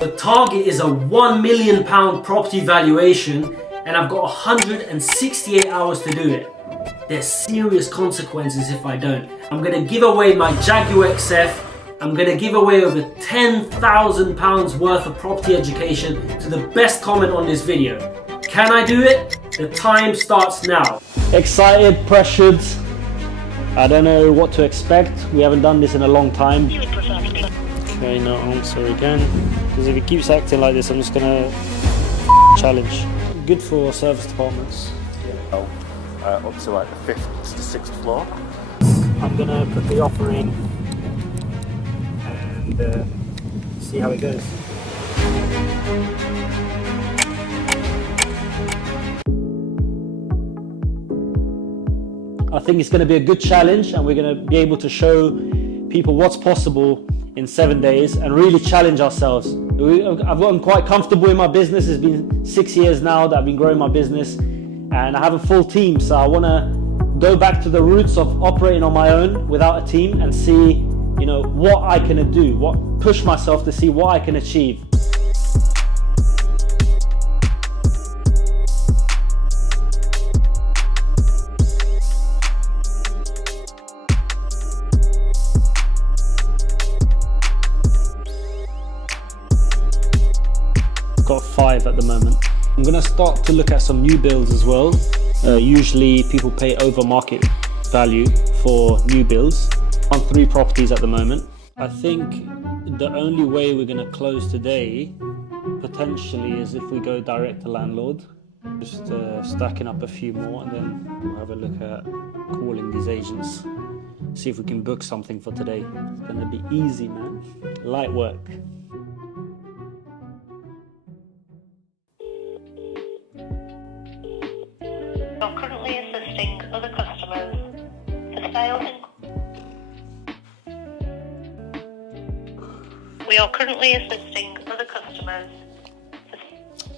The target is a £1 million property valuation and I've got 168 hours to do it. There's serious consequences if I don't. I'm going to give away my Jaguar XF. I'm going to give away over £10,000 worth of property education to the best comment on this video. Can I do it? The time starts now. Excited, pressured. I don't know what to expect. We haven't done this in a long time. Okay, no answer again. Because if he keeps acting like this, I'm just gonna challenge. Good for service departments. Up to like the 5th to the 6th floor. I'm gonna put the offer in and see how it goes. I think it's going to be a good challenge and we're going to be able to show people what's possible in 7 days and really challenge ourselves. I've gotten quite comfortable in my business. It's been 6 years now that I've been growing my business and I have a full team. So I want to go back to the roots of operating on my own without a team and see, you know, what I can do, push myself to see what I can achieve. Got 5 at the moment. I'm gonna start to look at some new builds as well. Usually people pay over market value for new builds. On 3 properties at the moment. I think the only way we're gonna close today potentially is if we go direct to landlord. Just stacking up a few more and then we'll have a look at calling these agents. See if we can book something for today. It's gonna be easy, man. Light work. You're currently assisting other customers for sales. We are currently assisting other customers.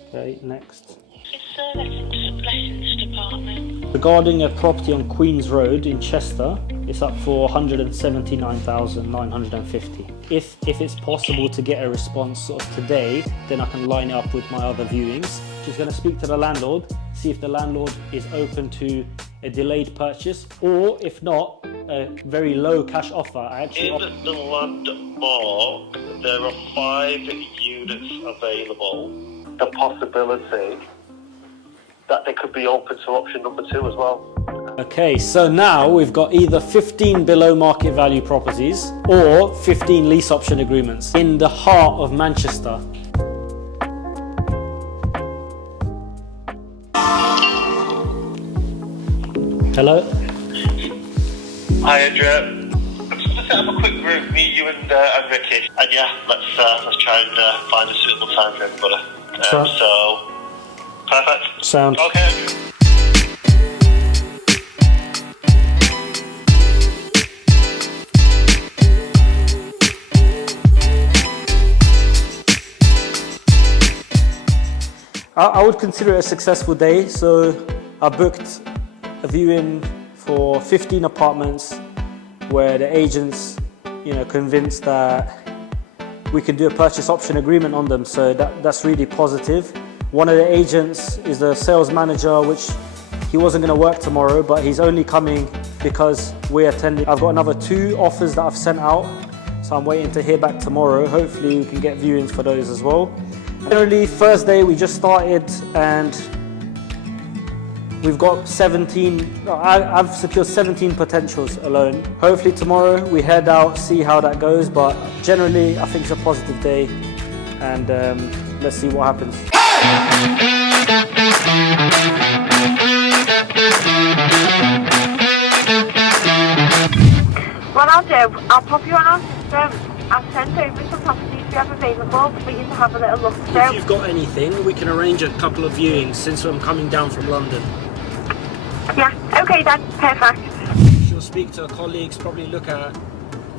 Okay, next. It's lettings department. Regarding a property on Queen's Road in Chester, it's up for 179,950. If it's possible to get a response sort of today, then I can line it up with my other viewings. Just going to speak to the landlord, see if the landlord is open to a delayed purchase, or if not, a very low cash offer. In the landmark, there are 5 units available. The possibility that they could be open to option number 2 as well. Okay, so now we've got either 15 below market value properties or 15 lease option agreements in the heart of Manchester. Hello? Hi, Andrew. I'm just going to set up a quick group, me, you and Ricky. And yeah, let's try and find a suitable time for everybody. So, perfect. Sound. Okay, Andrew. I would consider it a successful day. So I booked a viewing for 15 apartments where the agents, you know, convinced that we can do a purchase option agreement on them. So that's really positive. One of the agents is the sales manager, which he wasn't going to work tomorrow, but he's only coming because we're attending. I've got another 2 offers that I've sent out, so I'm waiting to hear back tomorrow. Hopefully we can get viewings for those as well. Generally, Thursday we just started and we've got 17, I've secured 17 potentials alone. Hopefully tomorrow we head out, see how that goes, but generally I think it's a positive day and let's see what happens. What I'll do, I'll pop you on our system. I'll send over some properties we have available for you to have a little look through. If you've got anything, we can arrange a couple of viewings since I'm coming down from London. Yeah, okay then, perfect. She'll speak to her colleagues, probably look at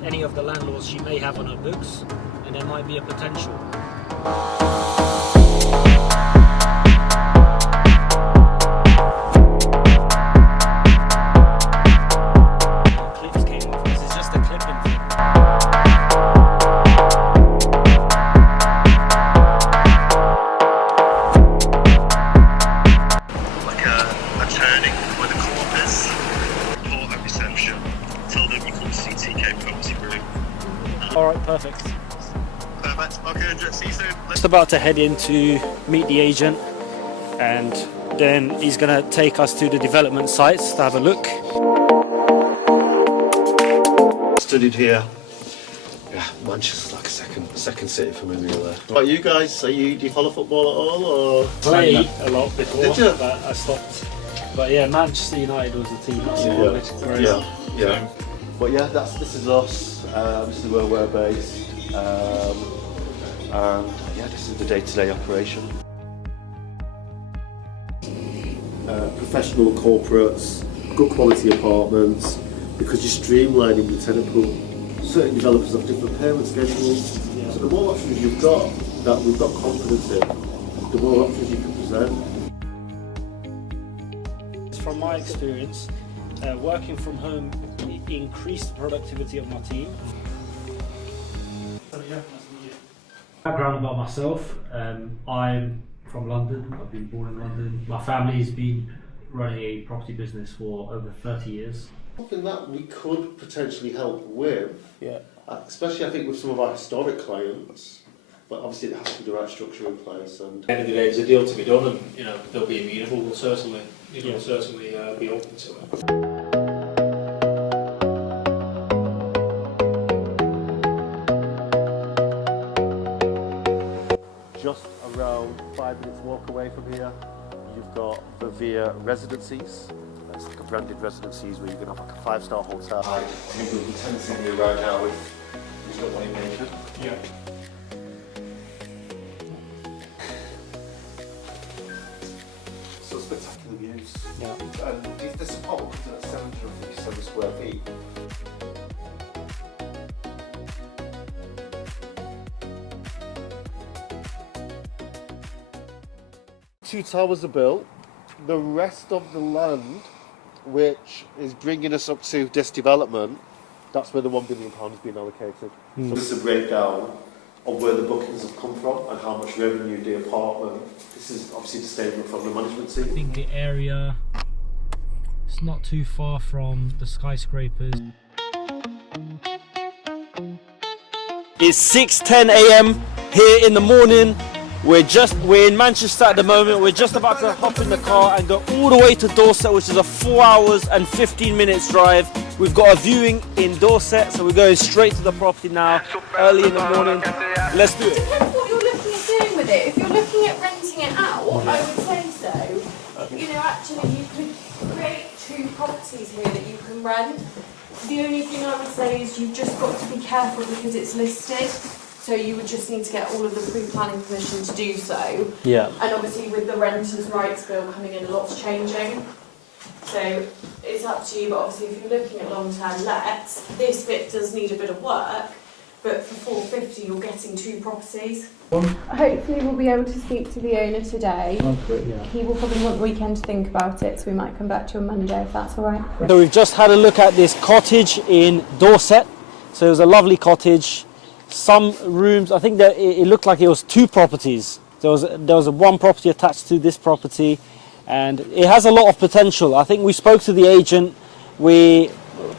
any of the landlords she may have on her books, and there might be a potential. Clips came off. This is just a clipping thing. See you soon. Just about to head in to meet the agent, and then he's going to take us to the development sites to have a look. Studied here. Yeah, Manchester's like a second city for me, really. What about you guys? Do you follow football at all, or Played a lot before, Did you? but I stopped. But yeah, Manchester United was the team I supported. Yeah. But yeah, this is us. This is where we're based. And yeah, this is the day-to-day operation. Professional corporates, good quality apartments, because you're streamlining the tenant pool. Certain developers have different payment schedules, so the more options you've got that we've got confidence in, the more options you can present. From my experience, working from home increased the productivity of my team. Background about myself, I'm from London. I've been born in London. My family's been running a property business for over 30 years. Something that we could potentially help with, especially I think with some of our historic clients, but obviously it has to be the right structure in place. And At the end of the day, there's a deal to be done, and they'll be amenable. We'll certainly, certainly be open to it. just around 5 minutes walk away from here, you've got the Via Residencies. That's like a branded residencies where you can have like a 5-star hotel. I think we'll be tenanting here right now with we've got one in Major. Yeah. So spectacular views. Yeah. And this apartment comes in at 757 square feet. Two towers are built. The rest of the land, which is bringing us up to this development, that's where the £1 billion is being allocated. So this is a breakdown of where the bookings have come from and how much revenue the apartment. This is obviously the statement from the management team. I think the area is not too far from the skyscrapers. It's 6:10 a.m. here in the morning. We're in Manchester at the moment. We're just about to hop in the car and go all the way to Dorset, which is a 4 hours and 15 minutes drive. We've got a viewing in Dorset, so we're going straight to the property now, early in the morning. Let's do it. Depends what you're looking at doing with it. If you're looking at renting it out, I would say so. You know, actually, you could create 2 properties here that you can rent. The only thing I would say is you've just got to be careful because it's listed. So you would just need to get all of the pre-planning permission to do so. Yeah. And obviously with the renters' rights bill coming in, a lot's changing. So it's up to you, but obviously if you're looking at long-term lets, this bit does need a bit of work, but for £450 you're getting 2 properties. Hopefully we'll be able to speak to the owner today. He will probably want the weekend to think about it, so we might come back to you on Monday if that's all right. So we've just had a look at this cottage in Dorset. So it was a lovely cottage. Some rooms, I think that it looked like it was 2 properties. There was one property attached to this property, and it has a lot of potential. I think we spoke to the agent, we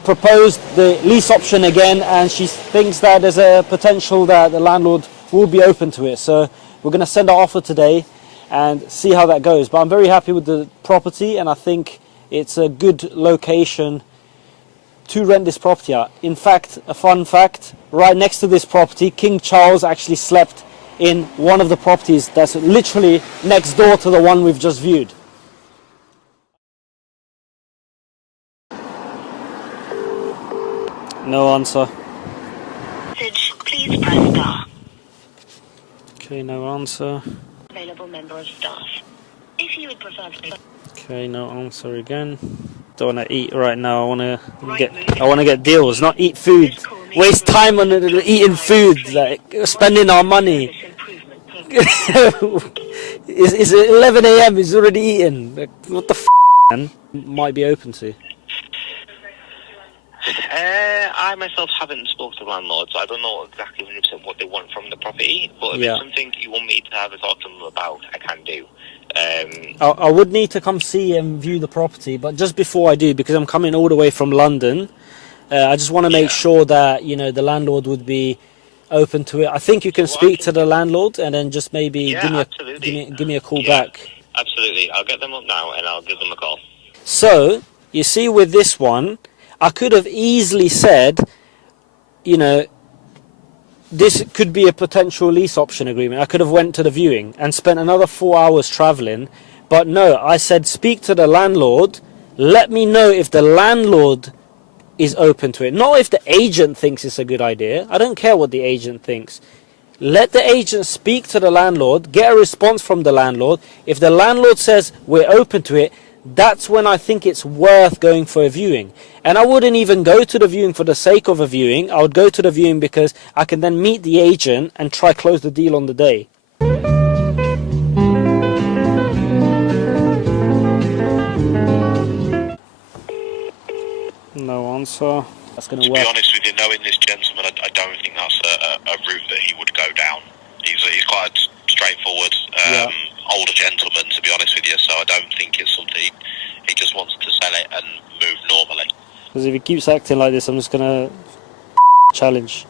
proposed the lease option again, and she thinks that there's a potential that the landlord will be open to it. So we're going to send our offer today and see how that goes. But I'm very happy with the property, and I think it's a good location to rent this property out. In fact, a fun fact, right next to this property, King Charles actually slept in one of the properties that's literally next door to the one we've just viewed. No answer. Please press star. Okay, no answer. Available member of staff. If you would prefer to... Okay, no answer again. Don't want to eat right now. I want to get deals, not eat food. Waste time on eating food, like spending our money. It's 11 a.m. He's already eating. Like, what the f***, man? Might be open to. I myself haven't spoken to landlords, so I don't know exactly 100% what they want from the property, but if it's something you want me to have a talk to them about, I can do. I would need to come see and view the property, but just before I do, because I'm coming all the way from London, I just want to make sure that the landlord would be open to it. I think you can speak to the landlord and then just maybe Yeah, give me a call Yeah. back. Absolutely. I'll get them up now and I'll give them a call. So, you see with this one, I could have easily said, you know, this could be a potential lease option agreement. I could have went to the viewing and spent another 4 hours travelling. But no, I said speak to the landlord. Let me know if the landlord is open to it. Not if the agent thinks it's a good idea. I don't care what the agent thinks. Let the agent speak to the landlord, get a response from the landlord. If the landlord says we're open to it, that's when I think it's worth going for a viewing. And I wouldn't even go to the viewing for the sake of a viewing. I would go to the viewing because I can then meet the agent and try close the deal on the day. No answer. That's going to work. To be honest with you, knowing this gentleman, I don't think that's a route that he would go down. He's quite a straightforward, older gentleman, to be honest with you, so I don't think it's something he just wants to sell it and move normally. Because if he keeps acting like this, I'm just going to challenge.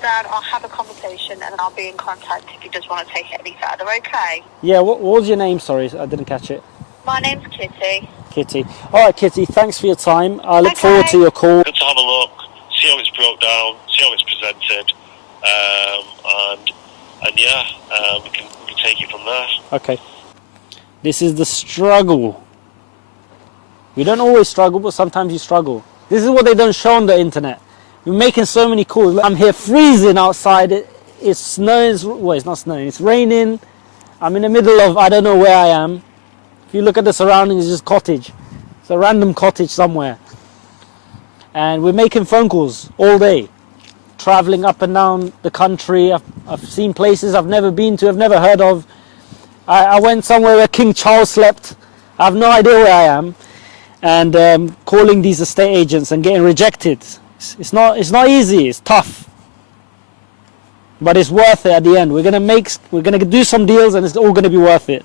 Dad, I'll have a conversation and I'll be in contact if he does want to take it any further, okay? Yeah, what was your name? Sorry, I didn't catch it. My name's Kitty. Kitty. All right, Kitty, thanks for your time. I look forward to your call. Good to have a look, see how it's broke down, see how it's presented, and we can take it from there. Okay. This is the struggle. We don't always struggle, but sometimes you struggle. This is what they don't show on the internet. We're making so many calls. I'm here freezing outside. It's snowing. Well, it's not snowing. It's raining. I'm in the middle of, I don't know where I am. If you look at the surroundings, it's just cottage. It's a random cottage somewhere. And we're making phone calls all day. Traveling up and down the country. I've seen places I've never been to, I've never heard of. I went somewhere where King Charles slept. I have no idea where I am. And calling these estate agents and getting rejected. It's not easy, it's tough. But it's worth it at the end. We're gonna do some deals and it's all gonna be worth it.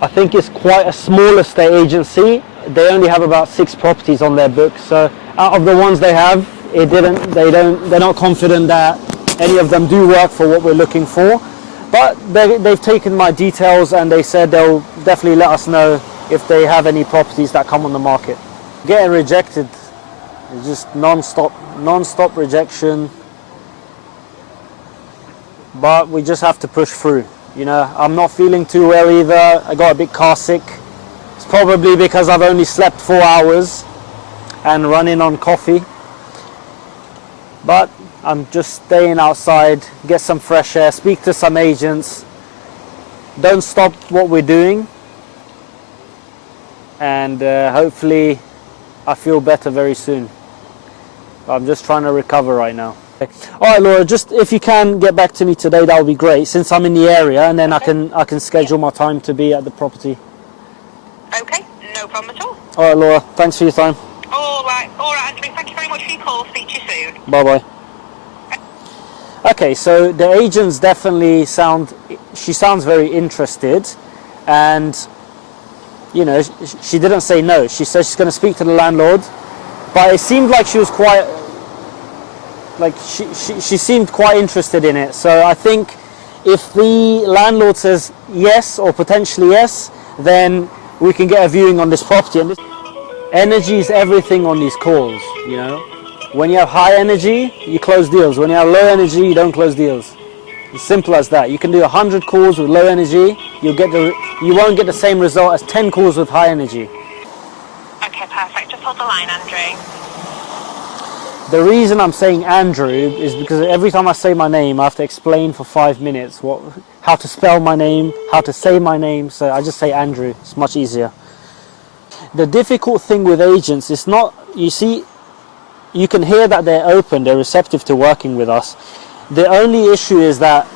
I think it's quite a small estate agency. They only have about 6 properties on their books. So out of the ones they have, they're not confident that any of them do work for what we're looking for. But they've taken my details and they said they'll definitely let us know if they have any properties that come on the market. Getting rejected is just non-stop rejection. But we just have to push through. You know, I'm not feeling too well either. I got a bit car sick. It's probably because I've only slept 4 hours and running on coffee. But I'm just staying outside, get some fresh air, speak to some agents. Don't stop what we're doing. And hopefully I feel better very soon. I'm just trying to recover right now. Alright Laura, just if you can get back to me today, that would be great, since I'm in the area, and then I can schedule my time to be at the property. Okay, no problem at all. Alright Laura, thanks for your time. Alright, Andrew, thank you very much for your call. Speak to you soon. Bye bye. Okay, so the agents definitely she sounds very interested, and you know, she didn't say no. She said she's going to speak to the landlord, but it seemed like she was quite, like she seemed quite interested in it. So I think if the landlord says yes or potentially yes, then we can get a viewing on this property. And energy is everything on these calls, you know. When you have high energy, you close deals. When you have low energy, you don't close deals. It's simple as that. You can do 100 calls with low energy, you won't get the same result as 10 calls with high energy. Okay, perfect. Just hold the line, Andrew. The reason I'm saying Andrew is because every time I say my name, I have to explain for 5 minutes how to spell my name, how to say my name, so I just say Andrew. It's much easier. The difficult thing with agents is not, you see, you can hear that they're open, they're receptive to working with us. The only issue is that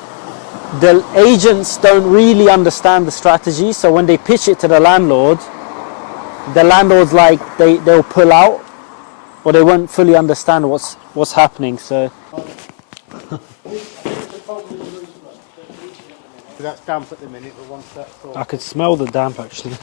the agents don't really understand the strategy, so when they pitch it to the landlord's like they'll pull out, or they won't fully understand what's happening. So That's damp at the minute, but once that's all... I could smell the damp actually.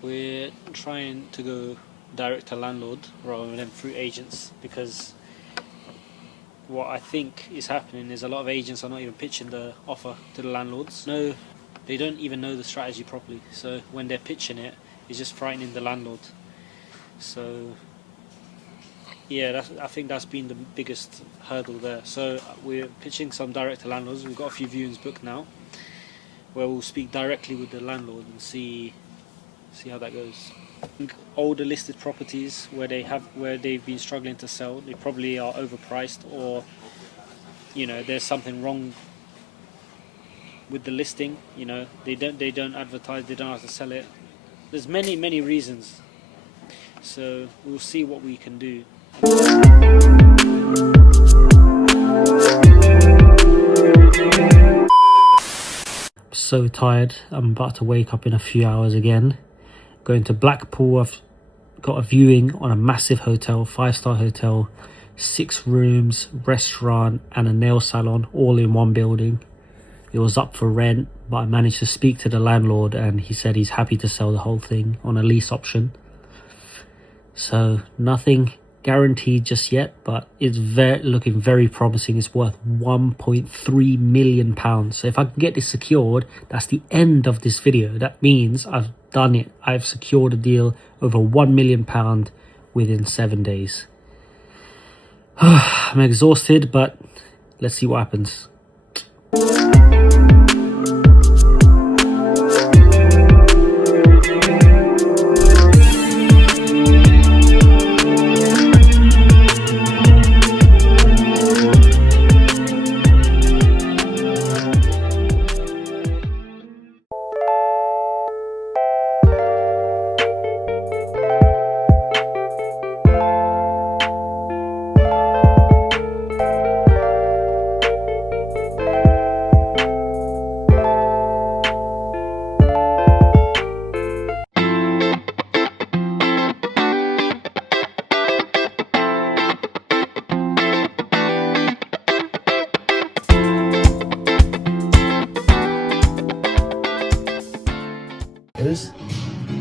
We're trying to go direct to landlord rather than through agents, because what I think is happening is a lot of agents are not even pitching the offer to the landlords. No, they don't even know the strategy properly. So when they're pitching it, it's just frightening the landlord. So yeah, I think that's been the biggest hurdle there. So we're pitching some direct to landlords. We've got a few viewings booked now, where we'll speak directly with the landlord and see how that goes. Older listed properties where they've been struggling to sell, they probably are overpriced, or there's something wrong with the listing. They don't advertise, they don't have to sell it. There's many reasons. So we'll see what we can do. So tired. I'm about to wake up in a few hours again. Going to Blackpool. I've got a viewing on a massive hotel, 5-star hotel, 6 rooms, restaurant and a nail salon, all in one building. It was up for rent, but I managed to speak to the landlord and he said he's happy to sell the whole thing on a lease option. So nothing guaranteed just yet, but it's looking very promising. It's worth £1.3 million. So if I can get this secured, that's the end of this video. That means I've done it. I've secured a deal over £1 million within 7 days. I'm exhausted, but let's see what happens.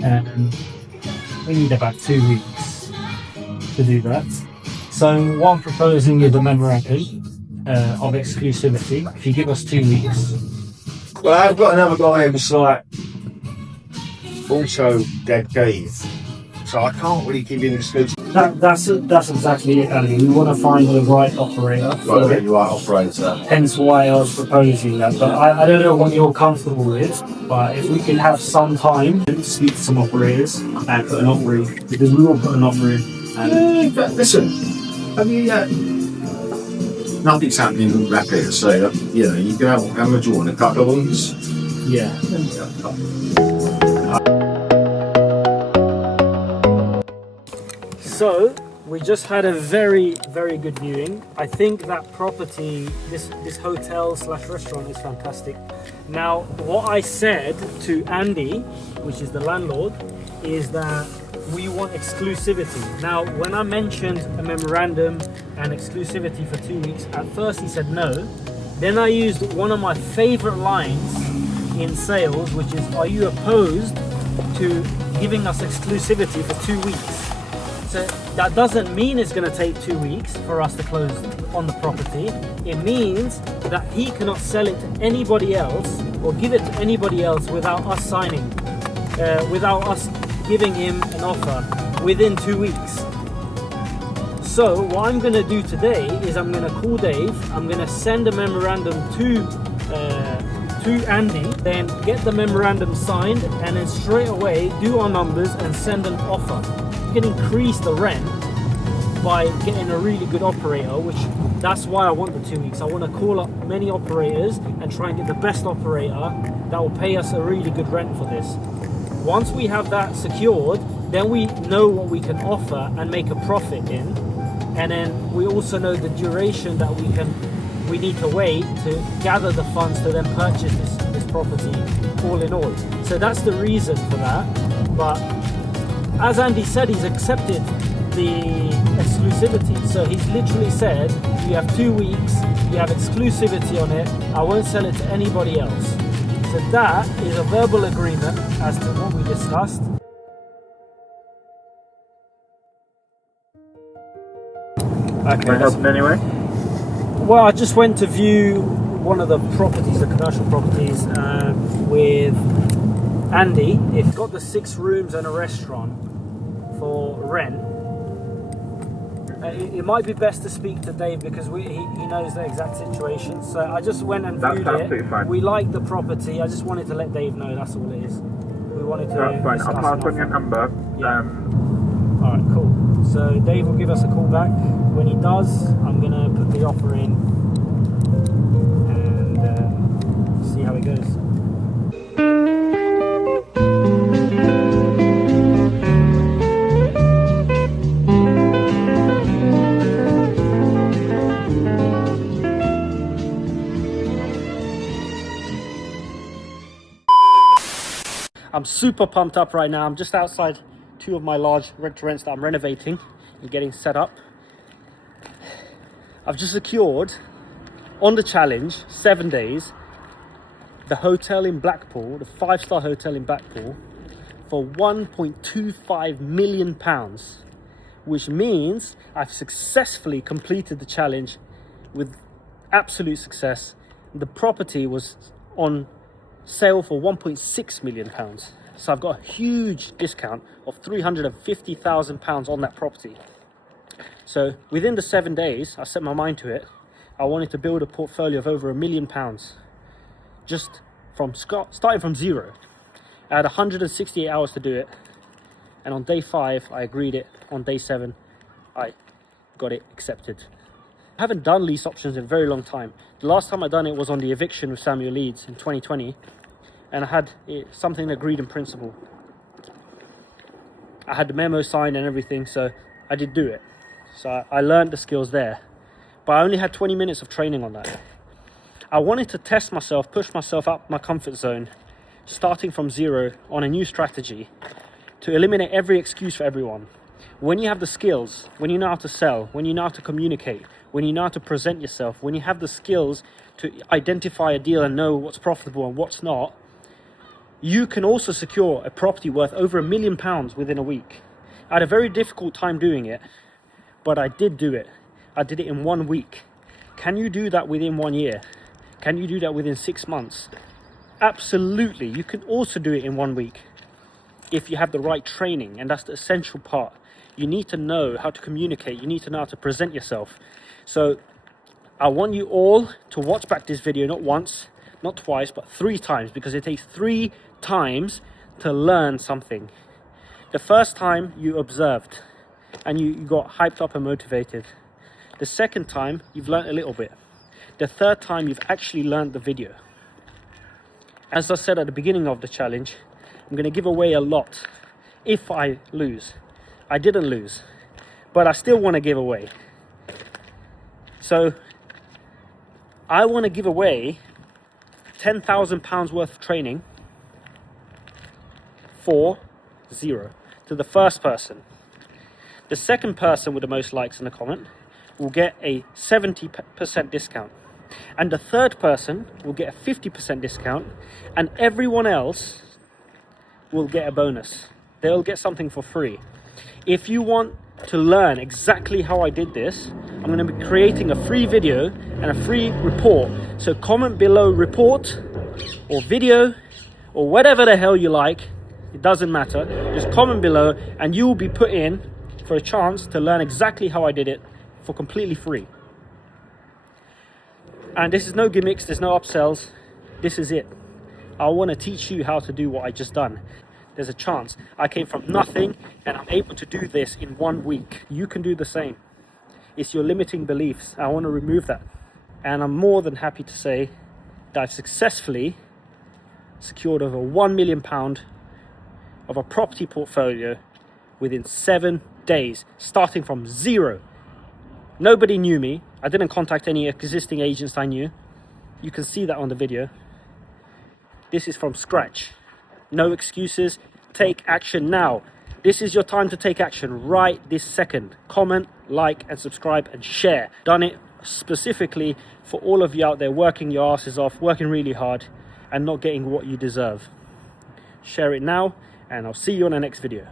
And we need about 2 weeks to do that. So what I'm proposing is a memorandum of exclusivity. If you give us 2 weeks. Well, I've got another guy who's like also dead keys, so I can't really give you an exclusive. That's exactly it, Ali. We want to find the right operator. Got to get the right operator. Hence why I was proposing that. But I don't know what you're comfortable with. But if we could have some time to speak to some operators and put an offer in, because we will put an offer in. But listen, have you nothing's happening rapid, so you can have a draw in a couple of ones. Yeah. So we just had a very good viewing. I think that property, this hotel / restaurant is fantastic. Now what I said to Andy, which is the landlord, is that we want exclusivity. Now when I mentioned a memorandum and exclusivity for 2 weeks, at first he said no. Then I used one of my favorite lines in sales, which is, are you opposed to giving us exclusivity for 2 weeks? So that doesn't mean it's going to take 2 weeks for us to close on the property. It means that he cannot sell it to anybody else or give it to anybody else without us signing, without us giving him an offer within 2 weeks. So what I'm going to do today is I'm going to call Dave. I'm going to send a memorandum to Andy, then get the memorandum signed, and then straight away do our numbers and send an offer. We can increase the rent by getting a really good operator, which that's why I want the 2 weeks. I want to call up many operators and try and get the best operator that will pay us a really good rent for this. Once we have that secured, then we know what we can offer and make a profit in, and then we also know the duration that we need to wait to gather the funds to then purchase this property all in all. So that's the reason for that. But as Andy said, he's accepted the exclusivity. So he's literally said, you have 2 weeks, you have exclusivity on it, I won't sell it to anybody else. So that is a verbal agreement as to what we discussed. Okay. Can I help in any way? Well, I just went to view one of the properties, the commercial properties, with Andy. It's got the 6 rooms and a restaurant for rent. It might be best to speak to Dave because he knows the exact situation. So I just went and viewed it. Fine. We like the property. I just wanted to let Dave know that's all it is. We wanted to. That's fine. I'll pass on your number. Yeah. All right, cool. So Dave will give us a call back. When he does, I'm gonna put the offer in and see how it goes. I'm super pumped up right now. I'm just outside 2 of my large rent-to-rents that I'm renovating and getting set up. I've just secured, on the challenge, 7 days, the hotel in Blackpool, the 5-star hotel in Blackpool, for £1.25 million, which means I've successfully completed the challenge with absolute success. The property was on sale for £1.6 million. So I've got a huge discount of £350,000 on that property. So within the 7 days, I set my mind to it. I wanted to build a portfolio of over £1 million, just from starting from zero. I had 168 hours to do it, and on day 5 I agreed it. On day 7 I got it accepted. I haven't done lease options in a very long time. The last time I done it was on the eviction with Samuel Leeds in 2020, and I had something agreed in principle. I had the memo signed and everything, so I did do it. So I learned the skills there, but I only had 20 minutes of training on that. I wanted to test myself, push myself up my comfort zone, starting from zero on a new strategy to eliminate every excuse for everyone. When you have the skills, when you know how to sell, when you know how to communicate, when you know how to present yourself, when you have the skills to identify a deal and know what's profitable and what's not, you can also secure a property worth over £1 million within a week. I had a very difficult time doing it, but I did do it. I did it in 1 week. Can you do that within 1 year? Can you do that within 6 months? Absolutely. You can also do it in 1 week if you have the right training, and that's the essential part. You need to know how to communicate. You need to know how to present yourself. So I want you all to watch back this video, not once, not twice, but 3 times, because it takes 3 times to learn something. The first time you observed and you got hyped up and motivated. The second time you've learned a little bit. The third time you've actually learned the video. As I said at the beginning of the challenge, I'm going to give away a lot if I lose. I didn't lose, but I still want to give away. So I want to give away £10,000 worth of training for 0 to the first person. The second person with the most likes in the comment will get a 70% discount. And the third person will get a 50% discount, and everyone else will get a bonus. They'll get something for free. If you want to learn exactly how I did this, I'm going to be creating a free video and a free report. So comment below report or video or whatever the hell you like. It doesn't matter. Just comment below and you will be put in for a chance to learn exactly how I did it for completely free. And this is no gimmicks, there's no upsells. This is it. I want to teach you how to do what I just done. There's a chance. I came from nothing and I'm able to do this in 1 week. You can do the same. It's your limiting beliefs. I want to remove that. And I'm more than happy to say that I've successfully secured over £1 million of a property portfolio within 7 days, starting from zero. Nobody knew me. I didn't contact any existing agents I knew. You can see that on the video. This is from scratch. No excuses. Take action now. This is your time to take action right this second. Comment, like, and subscribe, and share. Done it specifically for all of you out there working your asses off, working really hard, and not getting what you deserve. Share it now, and I'll see you on the next video.